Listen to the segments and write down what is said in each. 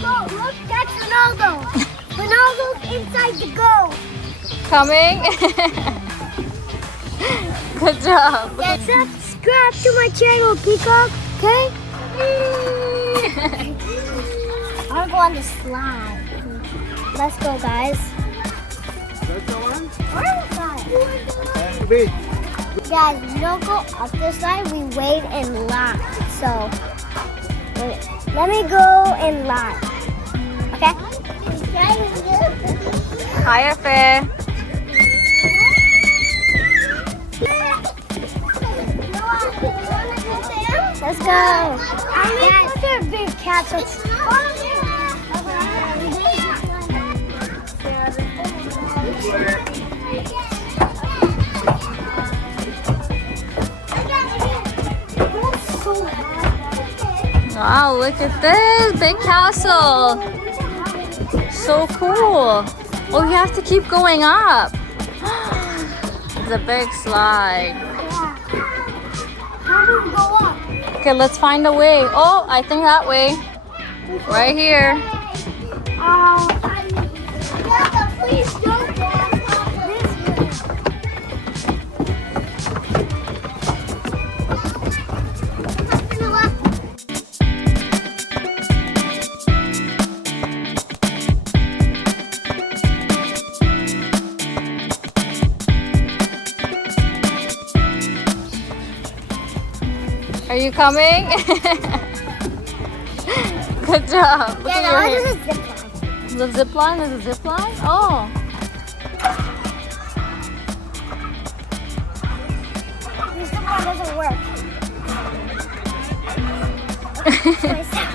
Look, that's Ronaldo. Ronaldo's inside the goal. Coming. Good job. Yeah, subscribe to my channel, Peacock. Okay? I want to go on the slide. Let's go, guys. Let's go on. Guys, we don't go up this slide. We wait in line. So, let me go in line. Okay? Hi, Efe. Let's go. I mean, look at a big cat. So Wow, look at this big castle. So cool. Oh, you have to keep going up. It's a big slide. how do we go up? Okay, let's find a way. Oh, I think that way. Right here. Please don't go on top of this Are you coming? Good job. Look at your hair. The zip line? There's a zip line? Oh. This zip line doesn't work.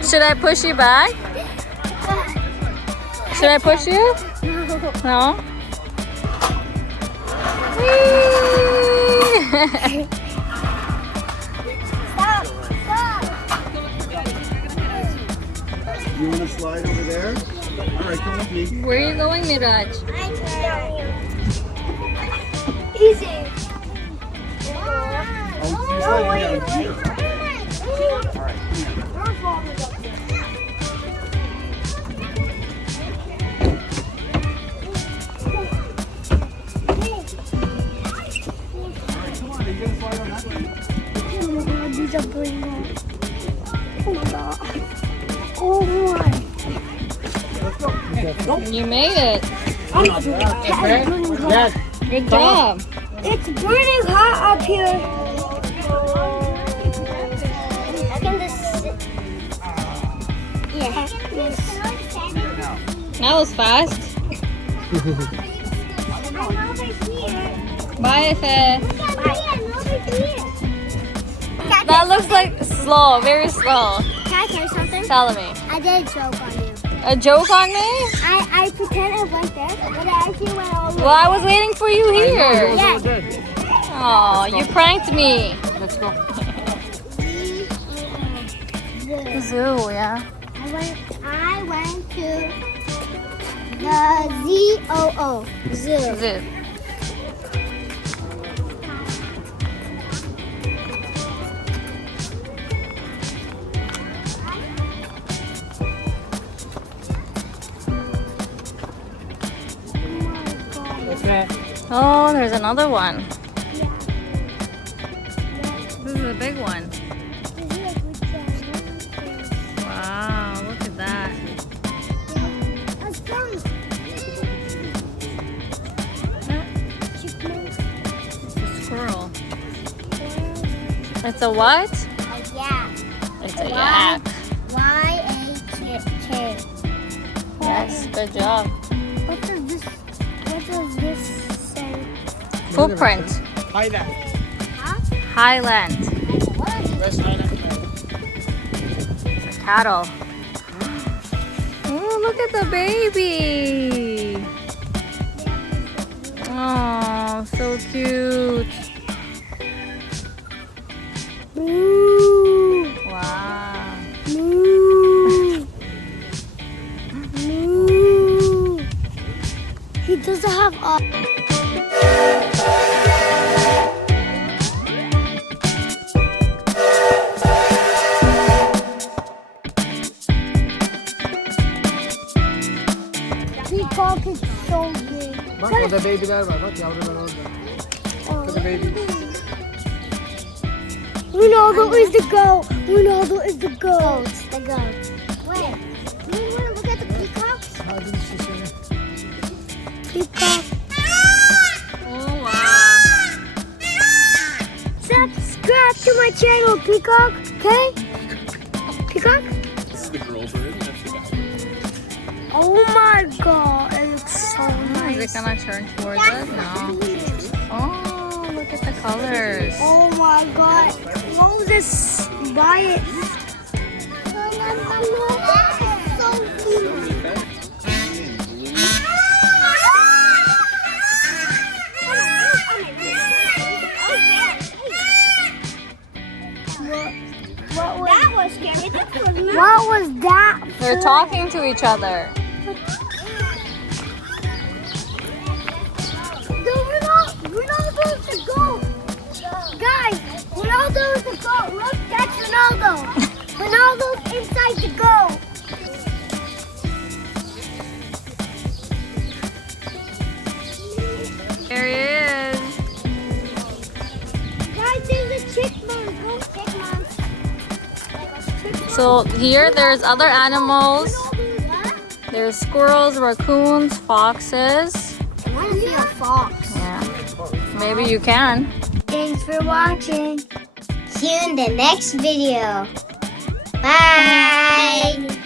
Should I push you back? Should I push you? No? Whee! Stop! You want to slide over there? All right, come with me. Where are you going, Mirac? Easy. Oh, you're sliding down here. All right, come on. Are you going to slide on that way? Oh my god, these are big ones. Oh my god. Oh my. You made it. Dad. Good job. It's burning hot up here. I can just sit. Yeah. That was fast. I'm over here. Bye, Efe. Can That looks like slow, very slow. I tell you something? Tell me. I did a joke on you. A joke on me? I pretended I went there, but I actually went all the way. Well, I was waiting for you here. Yeah. Oh, you pranked me. Let's go. Zoo, yeah. I went to the ZOO. Zoo. Zoo. Oh, there's another one. This is a big one. Wow, look at that. It's a squirrel. It's a what? Yeah. It's a yak. Y-A-K. Yes, good job. What does this say? Footprint. Highland. Highland. West Highland. It's a cattle. Oh, look at the baby. Oh, so cute. Moo. Wow. Moo. Moo. He doesn't have peacock is so big. Bak orada baby'ler var. Bak yavrular orada. Look at the babies. Ronaldo is the goat. Ronaldo is the goat. The goat. Where? You want to look at the peacocks? Hadi işte seni. Peacock. Oh wow. Subscribe to my channel, Peacock. Okay? Peacock? Oh my god, it looks so Is nice. it gonna turn towards us? No. Oh, look at the colors. Oh my god. Moses, buy it. So cute. That was scary. What was that? They're talking to each other. Ronaldo's the goat. Guys, Ronaldo's the goat. Look, that's Ronaldo. Ronaldo's inside the goal. There he is. Guys, there's a chickman. Go chickman. So here there's other animals. There's squirrels, raccoons, foxes. I want to see a fox. Yeah. Maybe you can. Thanks for watching. See you in the next video. Bye.